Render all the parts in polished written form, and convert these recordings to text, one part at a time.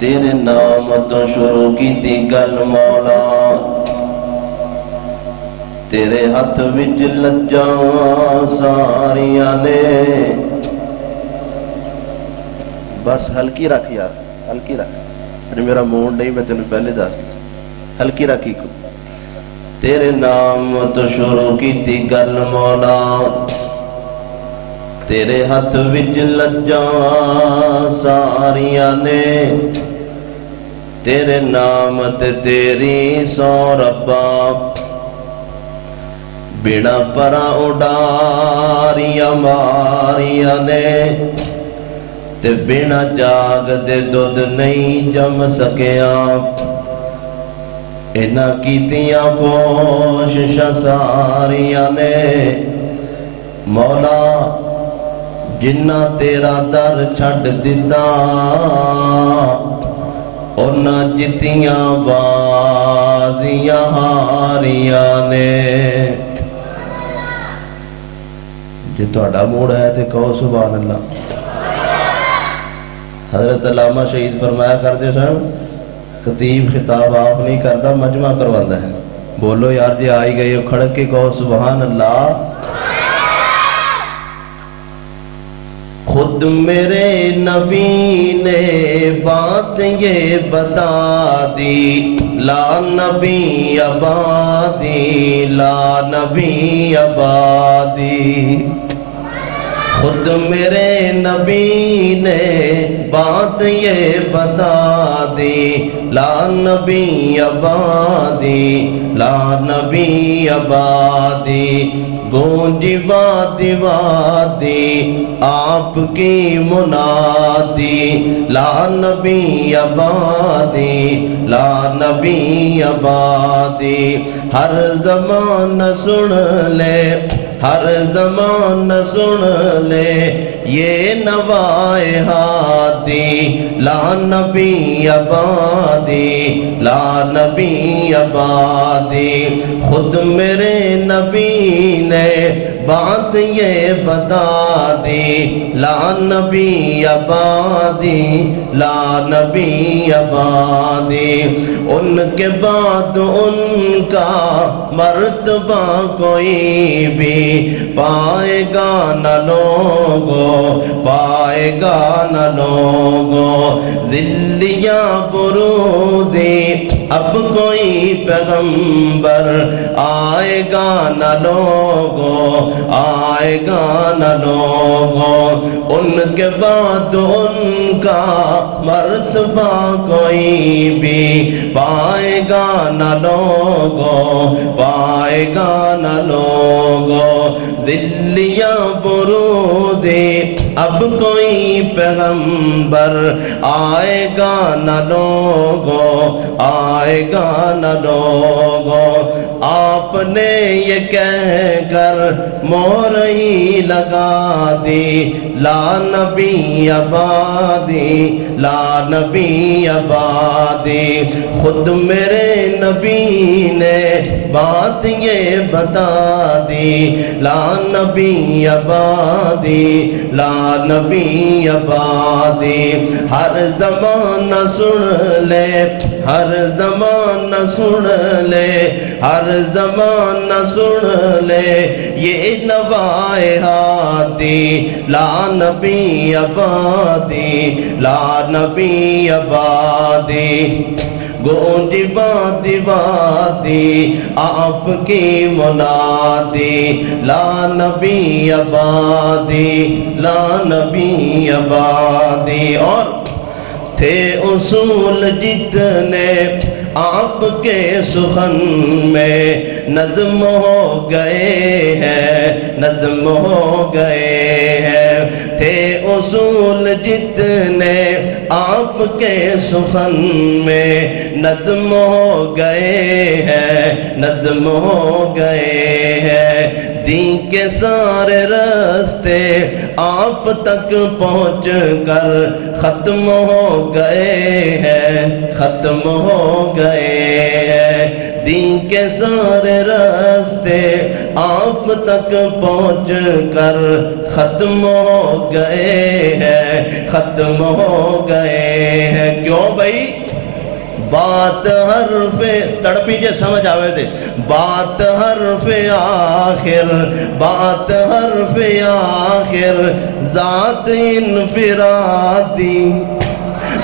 تیرے نام تو شروع کی تھی گل مولا، تیرے ہاتھ وچ لجاں ساریاں نے. بس ہلکی رکھ یار، ہلکی رکھ، میرا موڈ نہیں، میں تینوں پہلے دس دیا، ہلکی رکھی کو. تیرے نام تو شروع کی تھی گل مولا، تیرے ہاتھ وچ لجاں ساریاں نے. تیرے نام تے تیری سو ربا، بیڑا پرا اڈاریاں ماریاں نے. تے بیڑا جاگ دے دودھ نہیں جم سکیا، اینا کیتیاں کوششاں ساریاں نے. مولا جنہ تیرا در چھڑ دیتا، اونا جتیاں بازیاں ہاریاں نے. جی تہاڈا موڑ ہے تے کہو سبحان اللہ. حضرت علامہ شہید فرمایا کرتے سن، خطیب خطاب آپ نہیں کرتا، مجمع کرواتا ہے. بولو یار جی آئی گئی ہو، کھڑک کے کہو سبحان اللہ. خود میرے نبی نے بات یہ بتا دی، لا نبی آبادی، لا نبی آبادی. خود میرے نبی نے بات یہ بتا دی، لا نبی آبادی، لا نبی آبادی. گونجی وادی وادی آپ کی منادی، لا نبی آبادی، لا نبی آبادی. ہر زمان سن لے، ہر زمان سن لے یہ نوائے ہادی، لا نبی آبادی، لا نبی آبادی. خود میرے نبی نے بات یہ بتا دی، لا نبی آبادی، لا نبی آبادی. ان کے بعد ان کا مرتبہ کوئی بھی پائے گا نہ لوگو، پائے گا نہ لوگو. ذلیاں برودی اب کوئی پیغمبر آئے گا نہ لوگو، آئے گا نہ لوگو. ان کے بعد ان کا مرتبہ کوئی بھی پائے گا نہ لوگو، پائے گا نہ لوگو. ذلیاں برودی اب کوئی پیغمبر آئے گا نہ لوگو، آئے گا نہ لوگو. آپ نے یہ کہہ کر مہر ہی لگا دی، لا نبی آبادی، لا نبی آبادی. خود میرے نبی نے بات یہ بتا دی، لا نبی آبادی، لا نبی آبادی. ہر زمانہ سن لے، ہر زمانہ سن لے، ہر زمانہ سن لے یہ نوائے ہادی، لا نبی آبادی، لا نبی آبادی. گونجی وادی وادی آپ کی منادی، لا نبی آبادی، لا نبی آبادی. اور تھے اصول جتنے آپ کے سخن میں نظم ہو گئے ہیں، نظم ہو گئے ہیں. تھے اصول جتنے آپ کے سخن میں نظم ہو گئے ہیں، نظم ہو گئے ہیں. دین کے سارے راستے آپ تک پہنچ کر ختم ہو گئے ہیں، ختم ہو گئے ہیں. دین کے سارے راستے آپ تک پہنچ کر ختم ہو گئے ہیں، ختم ہو گئے ہیں۔ کیوں بھائی؟ بات حرف تڑپی جے سمجھ آوے دے، بات حرف آخر، بات حرف آخر ذات انفرادی،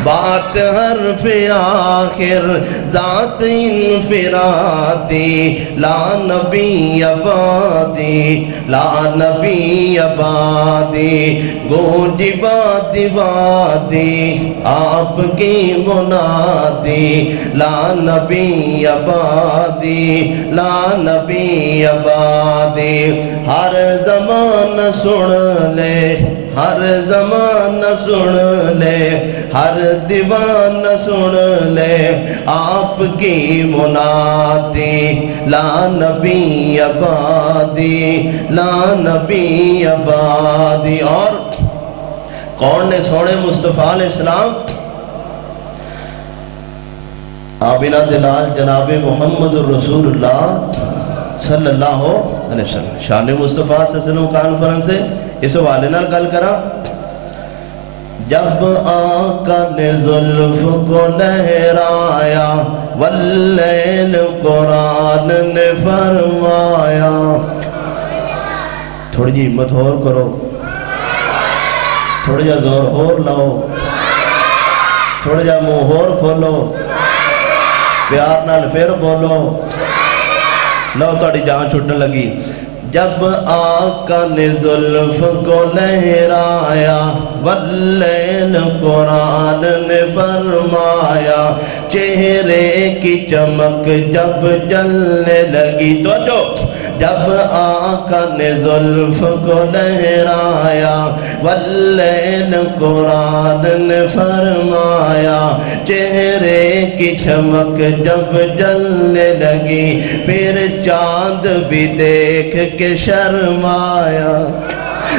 بات حرف آخر ذات انفرادی، لا نبی آبادی، لا نبی آبادی، گونجی وادی وادی آپ کی منادی، لا نبی آبادی، لا نبی آبادی۔ ہر زمان سن لے، ہر زمان سن لے، ہر دیوان سن لے آپ کی منادی، لا نبی آبادی، لا نبی آبادی۔ اور کون نے سونے مصطفیٰ علیہ السلام آبینہ دلال جناب محمد الرسول اللہ صلی اللہ علیہ وسلم شان مصطفیٰ صلی اللہ علیہ وسلم کانفرنس سے اس حوالے نال گل کرا۔ جب آقا نے زلف کو لہرایا واللیل قرآن نے فرمایا، تھوڑی جی ہمت اور کرو، تھوڑی جا زور اور لاؤ، تھوڑی جا منہ اور کھولو، پیار نال پھر بولو، لو تھوڑی جان چھٹنے لگی۔ جب آقا نے زلف کو لہرایا واللیل قرآن نے فرمایا، چہرے کی چمک جب جلنے لگی، تو جو جب آقا نے زلف کو لہرایا واللیل قرآن نے فرمایا، چہرے کی چمک جب جلنے لگی، پھر چاند بھی دیکھ کے شرمایا،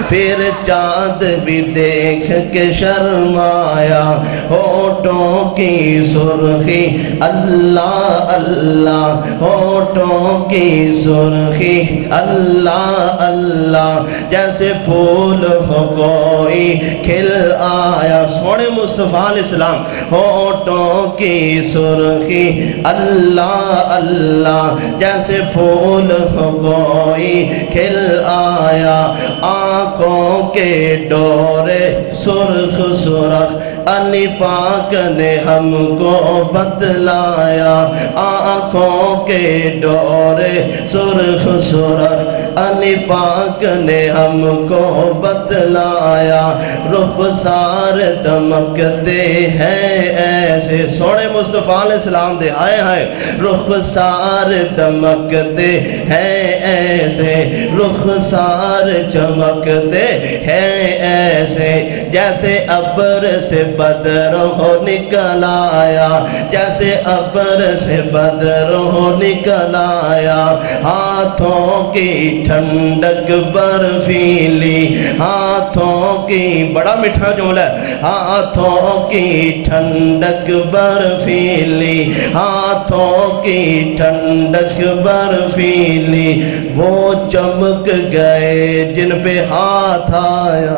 پھر چاند بھی دیکھ کے شرمایا، ہونٹوں کی سرخی اللہ اللہ، ہونٹوں کی سرخی اللہ اللہ، جیسے پھول ہو کوئی کھل آیا۔ سونے مصطفیٰ علیہ السلام ہونٹوں کی سرخی اللہ اللہ، جیسے پھول ہو کوئی کھل آیا، آنکھوں کے ڈورے سرخ سرخ علی پاک نے ہم کو بتلایا، آنکھوں کے ڈورے سرخ سرخ علی پاک نے ہم کو بتلایا، رخسار دمکتے ہیں ایسے، سونے مصطفیٰ علیہ السلام دے آئے ہیں، رخسار دمکتے ہیں ایسے، رخسار چمکتے ہیں ایسے، جیسے ابر سے بدر ہو نکل آیا، جیسے ابر سے بدر ہو نکل آیا، ہاتھوں کی ٹھنڈک برفیلی، ہاتھوں کی، بڑا میٹھا جملہ ہے، ہاتھوں کی ٹھنڈک برفیلی، ہاتھوں کی ٹھنڈک برفیلی، وہ چمک گئے جن پہ ہاتھ آیا،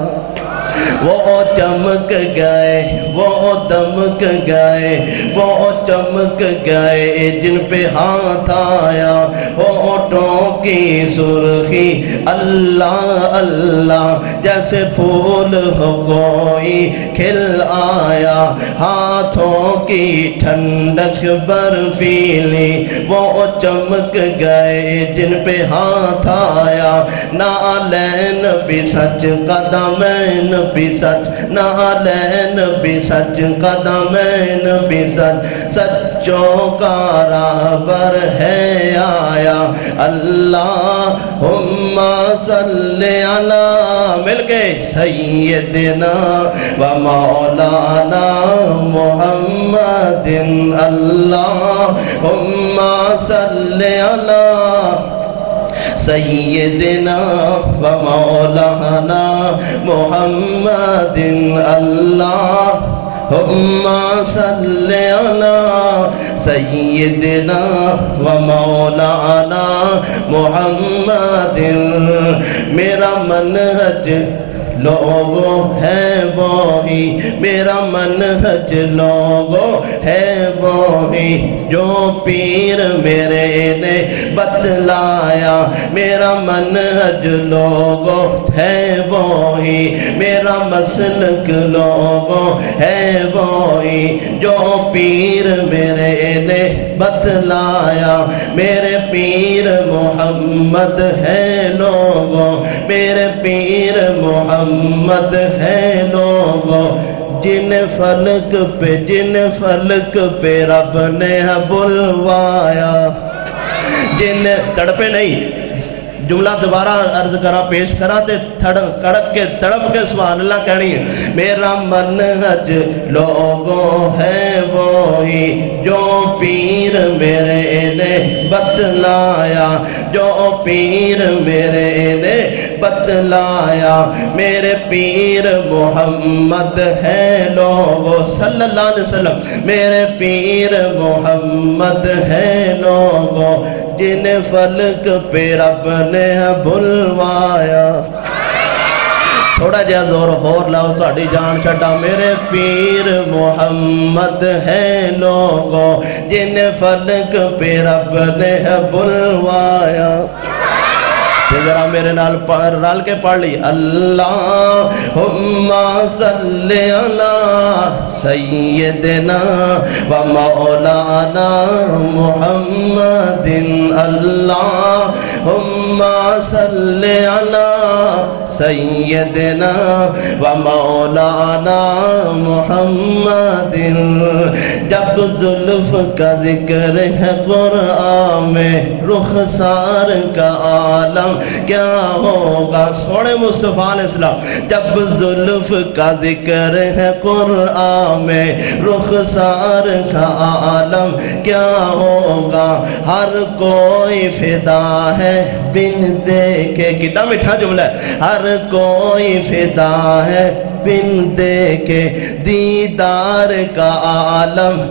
وہ چمک گئے، وہ دمک گئے، وہ چمک گئے جن پہ ہاتھ آیا، ہونٹوں کی سرخی اللہ اللہ، جیسے پھول ہو کوئی کھل آیا، ہاتھوں کی ٹھنڈک برفیلی، وہ چمک گئے جن پہ ہاتھ آیا، نالین بھی سچ قدمین بھی سچ، نالین بھی سچ قدمین بھی سچ، سچوں کا رہبر ہے آیا، اللہم صلی علی، مل گئے، سیدنا و مولانا محمد، اللہم صلی علی سیدنا و مولانا محمد، اللہ صلی علی سیدنا و مولانا محمد میرا منہج لوگوں ہے وہی میرا منہج لوگوں ہے وہی جو پیر میرے نے بتلایا میرا منہج لوگوں ہے وہی میرا مسلک لوگوں ہے وہی جو پیر میرے نے بتلایا میرے پیر محمد ہے لوگوں میرے پیر محمد ہے لوگوں جن فلک پہ رب نے بلوایا جن تڑپے نہیں جملہ دوبارہ عرض کرا پیش کرا تے کڑک کے تڑپ کے سبحان اللہ کہنی ہے میرا منہج لوگوں ہے وہی جو پیر میرے نے بتلایا جو پیر میرے نے بتلایا میرے پیر محمد ہے لوگوں صلی اللہ علیہ وسلم میرے پیر محمد ہے لوگوں جن فلک پہ رب نے بلوایا تھوڑا جہا زور ہور لاؤ تہاڈی جان چھڈا میرے پیر محمد ہے لوگوں جن فلک پہ رب نے بلوایا ذرا میرے نال رل کے پڑھ لی اللہم صلی علی سیدنا و مولانا محمد اللہم صلی علی سیدنا و مولانا محمد جب زلف کا ذکر ہے قرآن میں رخسار کا عالم کیا ہوگا سونے مصطفیٰ علیہ السلام جب زلف کا ذکر ہے قرآن میں رخسار کا عالم کیا ہوگا ہر کوئی فدا ہے بن دیکھے کتنا میٹھا جملہ ہے ہر کوئی فدا ہے بن دیکھے دیدار کا عالم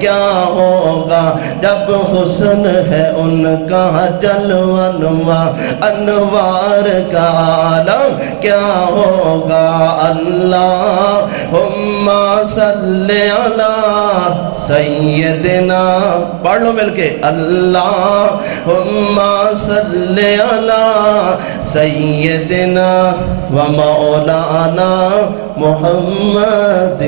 کیا ہوگا جب حسن ہے ان کا جلوہ انوار کا عالم کیا ہوگا اللہم صلی علی سیدنا پڑھ لو مل کے اللہم صلی علی سیدنا و مولانا محمد